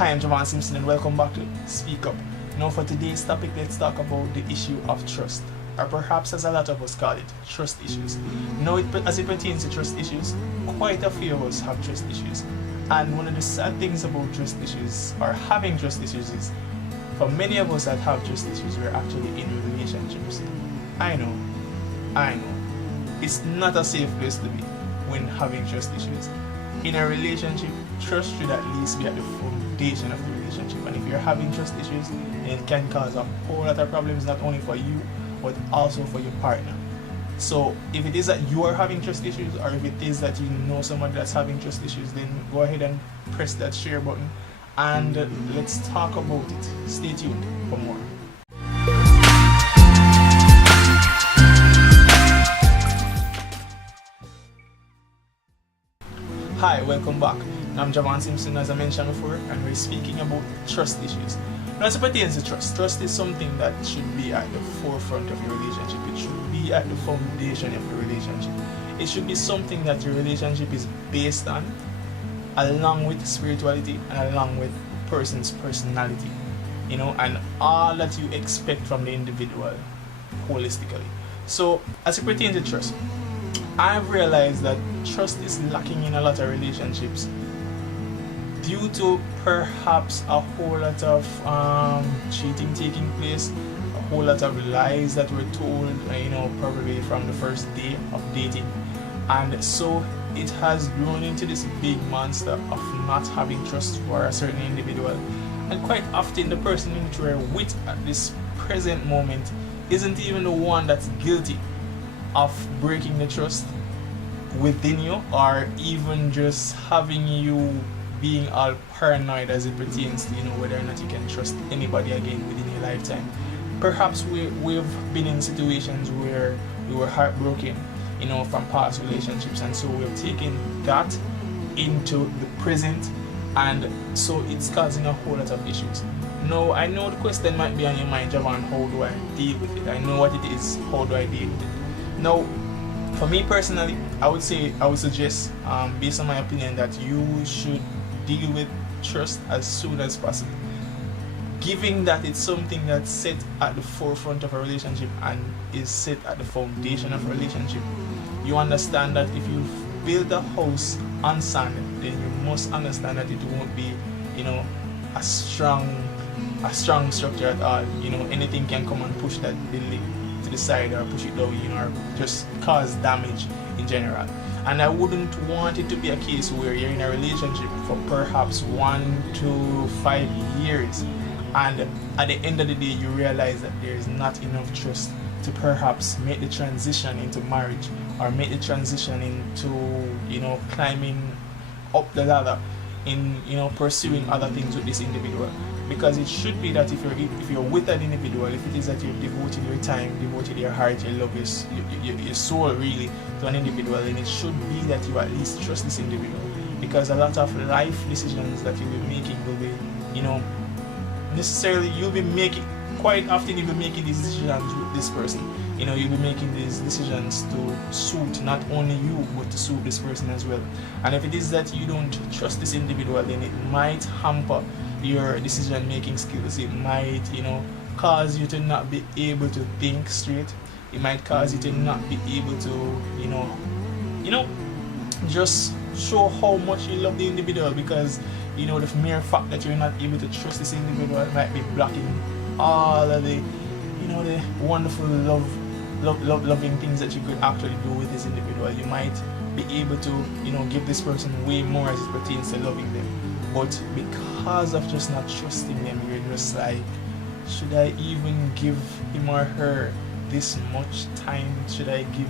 Hi, I'm Javaune Simpson and welcome back to Speak Up. Now for today's topic, let's talk about the issue of trust, or perhaps as a lot of us call it, trust issues. Now as it pertains to trust issues, quite a few of us have trust issues. And one of the sad things about trust issues, or having trust issues, is for many of us that have trust issues, we're actually in relationships. I know, it's not a safe place to be when having trust issues. In a relationship, trust should at least be at the foundation of the relationship. And if you're having trust issues, then it can cause a whole lot of problems, not only for you, but also for your partner. So if it is that you are having trust issues, or if it is that you know someone that's having trust issues, then go ahead and press that share button and let's talk about it. Stay tuned for more. Hi, welcome back. I'm Javaune Simpson, as I mentioned before, and we're speaking about trust issues. Now, as it pertains to trust is something that should be at the forefront of your relationship. It should be at the foundation of your relationship. It should be something that your relationship is based on, along with spirituality and along with person's personality, and all that you expect from the individual holistically. So, as it pertains to trust, I've realized that trust is lacking in a lot of relationships due to perhaps a whole lot of cheating taking place, a whole lot of lies that were told, probably from the first day of dating. And so it has grown into this big monster of not having trust for a certain individual. And quite often the person in which we're with at this present moment isn't even the one that's guilty of breaking the trust within you, or even just having you being all paranoid as it pertains to whether or not you can trust anybody again within your lifetime. Perhaps we've been in situations where we were heartbroken from past relationships, and so we've taken that into the present, and so it's causing a whole lot of issues. Now, I know the question might be on your mind, Javaune, how do I deal with it? I know what it is, how do I deal with it? Now, for me personally, I would suggest, based on my opinion, that you should deal with trust as soon as possible. Given that it's something that's set at the forefront of a relationship and is set at the foundation of a relationship, you understand that if you've built a house on sand, then you must understand that it won't be, a strong structure at all. Anything can come and push that building to the side, or push it down, or just cause damage in general. And I wouldn't want it to be a case where you're in a relationship for perhaps 1 to 5 years, and at the end of the day you realize that there is not enough trust to perhaps make the transition into marriage, or make the transition into climbing up the ladder in pursuing other things with this individual. Because it should be that if you're with an individual, if it is that you've devoted your time, devoted your heart, your love, your soul really to an individual, then it should be that you at least trust this individual. Because a lot of life decisions that you'll be making will be, quite often you'll be making these decisions with this person. You'll be making these decisions to suit not only you, but to suit this person as well. And if it is that you don't trust this individual, then it might hamper your decision making skills. It might cause you to not be able to think straight. It might cause you to not be able to just show how much you love the individual, because the mere fact that you're not able to trust this individual might be blocking all of the the wonderful loving things that you could actually do with this individual. You might be able to give this person way more as it pertains to loving them, but because of just not trusting them, you're just like, should I even give him or her this much time? Should I give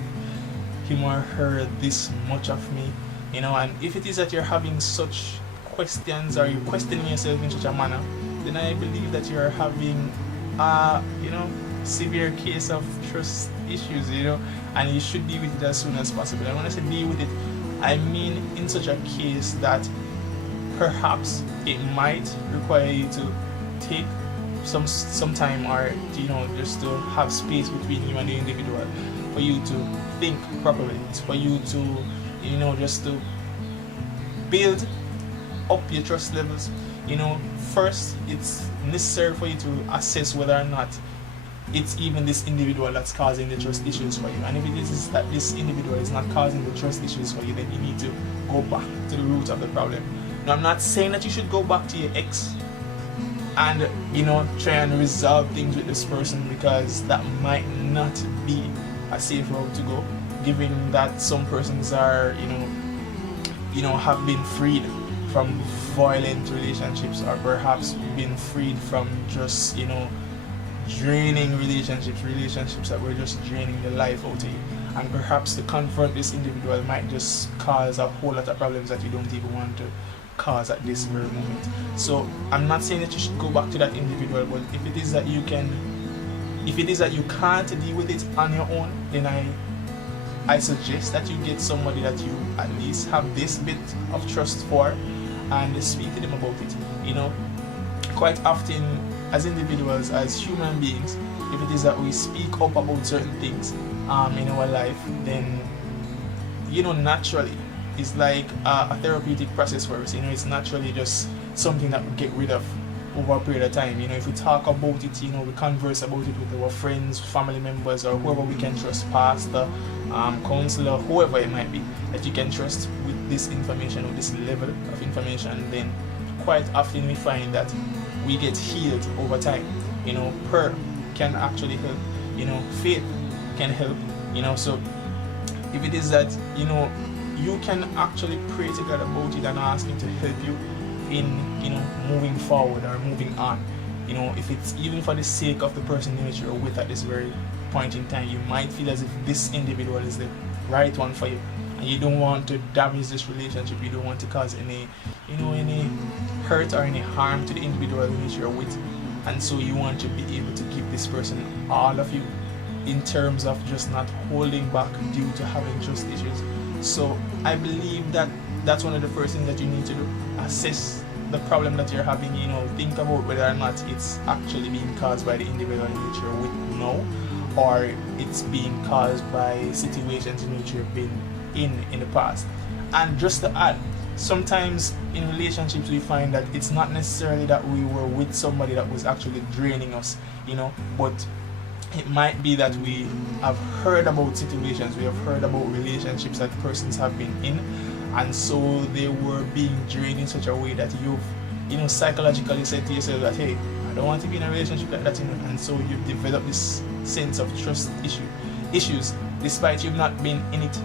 him or her this much of me? And if it is that you're having such questions, or you're questioning yourself in such a manner, then I believe that you're having severe case of trust issues, and you should deal with it as soon as possible. And when I say deal with it, I mean in such a case that perhaps it might require you to take some time, or just to have space between you and the individual, for you to think properly. It's for you to just to build up your trust levels, first it's necessary for you to assess whether or not it's even this individual that's causing the trust issues for you. And if it is that this individual is not causing the trust issues for you, then you need to go back to the root of the problem. Now, I'm not saying that you should go back to your ex and try and resolve things with this person, because that might not be a safe route to go, given that some persons are have been freed from violent relationships, or perhaps been freed from just draining relationships that were just draining the life out of you. And perhaps to confront this individual might just cause a whole lot of problems that you don't even want to cause at this very moment. So I'm not saying that you should go back to that individual, but if it is that you can't deal with it on your own, then I suggest that you get somebody that you at least have this bit of trust for, and speak to them about it. Quite often as individuals, as human beings, if it is that we speak up about certain things in our life, then naturally it's like a therapeutic process for us. It's naturally just something that we get rid of over a period of time. If we talk about it, we converse about it with our friends, family members, or whoever we can trust, pastor, counselor, whoever it might be, that you can trust with this information, or this level of information, then quite often we find that we get healed over time. Prayer can actually help, faith can help, so if it is that, you can actually pray to God about it and ask Him to help you in, moving forward or moving on. If it's even for the sake of the person that you're with at this very point in time, you might feel as if this individual is the right one for you, and you don't want to damage this relationship, you don't want to cause any hurt or any harm to the individual that you're with, and so you want to be able to give this person all of you, in terms of just not holding back due to having trust issues. So I believe that that's one of the first things that you need to do. Assess the problem that you're having, think about whether or not it's actually being caused by the individual in which you're with now, or it's being caused by situations in which you've been in the past. And just to add, sometimes in relationships we find that it's not necessarily that we were with somebody that was actually draining us, but it might be that we have heard about situations, we have heard about relationships that persons have been in, and so they were being drained in such a way that you've psychologically said to yourself that, hey, I don't want to be in a relationship like that, and so you've developed this sense of trust issues, despite you've not been in it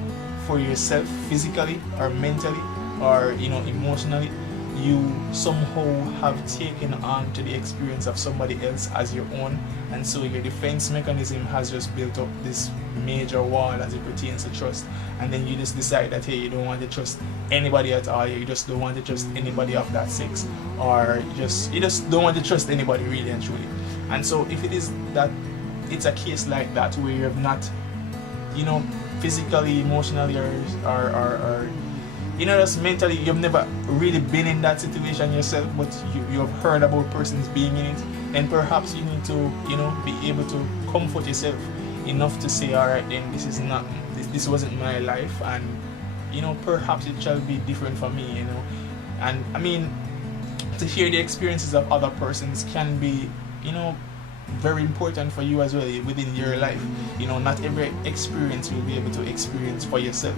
for yourself physically or mentally or emotionally. You somehow have taken on to the experience of somebody else as your own, and so your defense mechanism has just built up this major wall as it pertains to trust, and then you just decide that, hey, you don't want to trust anybody at all, you just don't want to trust anybody of that sex, or you just don't want to trust anybody really and truly. And so if it is that it's a case like that where you have not physically, emotionally, or just mentally, you've never really been in that situation yourself, but you have heard about persons being in it, then perhaps you need to, be able to comfort yourself enough to say, all right, then this wasn't my life, and, perhaps it shall be different for me, and I mean, to hear the experiences of other persons can be, very important for you as well within your life. Not every experience you'll be able to experience for yourself.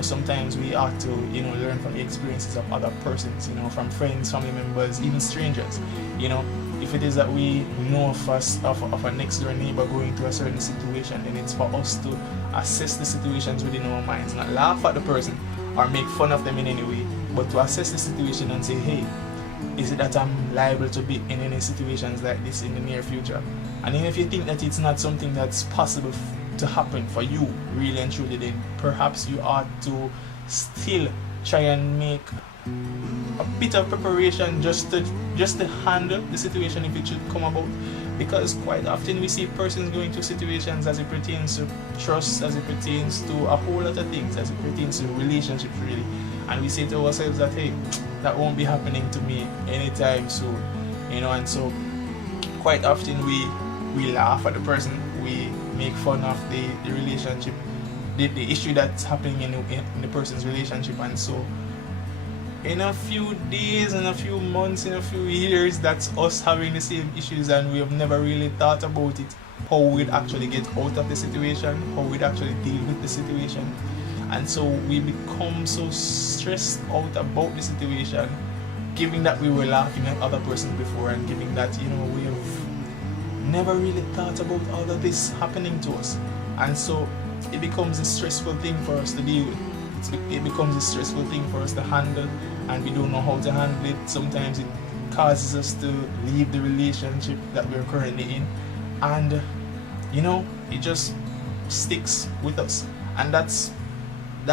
Sometimes we ought to learn from the experiences of other persons, from friends, family members, even strangers. If it is that we know of a next door neighbor going through a certain situation, then it's for us to assess the situations within our minds, not laugh at the person or make fun of them in any way, but to assess the situation and say, hey, is it that I'm liable to be in any situations like this in the near future? And then if you think that it's not something that's possible to happen for you, really and truly, then perhaps you ought to still try and make a bit of preparation just to handle the situation if it should come about. Because quite often we see persons going through situations as it pertains to trust, as it pertains to a whole lot of things, as it pertains to relationships really, and we say to ourselves that, hey, that won't be happening to me anytime soon, and so quite often we laugh at the person, we make fun of the relationship, the issue that's happening in the person's relationship, and so in a few days, in a few months, in a few years, that's us having the same issues, and we have never really thought about it, how we'd actually get out of the situation, how we'd actually deal with the situation. And so we become so stressed out about the situation, given that we were laughing at other persons before, and given that, you know, we have never really thought about all of this happening to us. And so it becomes a stressful thing for us to deal with. It becomes a stressful thing for us to handle, and we don't know how to handle it. Sometimes it causes us to leave the relationship that we're currently in, and you know, it just sticks with us. And that's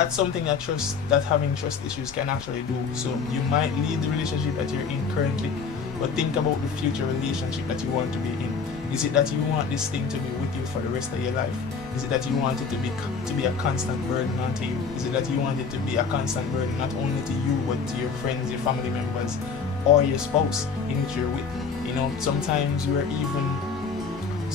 something that having trust issues can actually do. So you might leave the relationship that you're in currently, but think about the future relationship that you want to be in. Is it that you want this thing to be with you for the rest of your life? Is it that you want it to be a constant burden onto you? Is it that you want it to be a constant burden not only to you, but to your friends, your family members, or your spouse in which you're with? You know, sometimes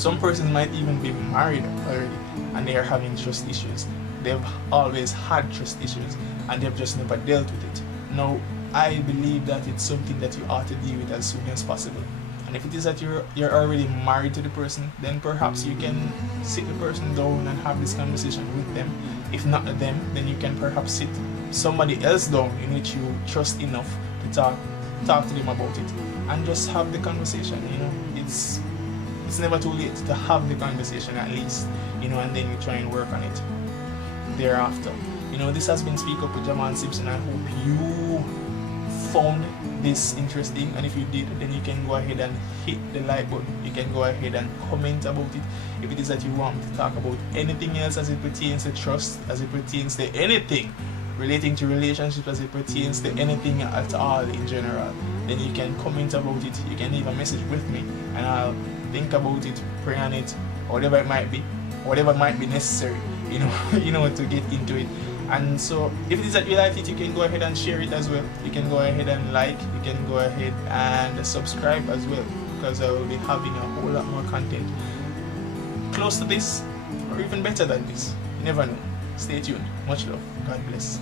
some persons might even be married already, and they are having trust issues. They've always had trust issues, and they've just never dealt with it. Now, I believe that it's something that you ought to deal with as soon as possible. And if it is that you're already married to the person, then perhaps you can sit the person down and have this conversation with them. If not them, then you can perhaps sit somebody else down in which you trust enough to talk to them about it, and just have the conversation. You know, it's never too late to have the conversation at least, you know, and then you try and work on it thereafter. You know, this has been Speak Up with Javaune Simpson. I hope you found this interesting, and if you did, then you can go ahead and hit the like button. You can go ahead and comment about it. If it is that you want me to talk about anything else as it pertains to trust, as it pertains to anything relating to relationships, as it pertains to anything at all in general, then you can comment about it. You can leave a message with me, and I'll think about it, pray on it, whatever it might be, whatever might be necessary, you know, to get into it. And so if it is that you like it, you can go ahead and share it as well. You can go ahead and like, you can go ahead and subscribe as well, because I will be having a whole lot more content close to this, or even better than this. You never know. Stay tuned. Much love. God bless.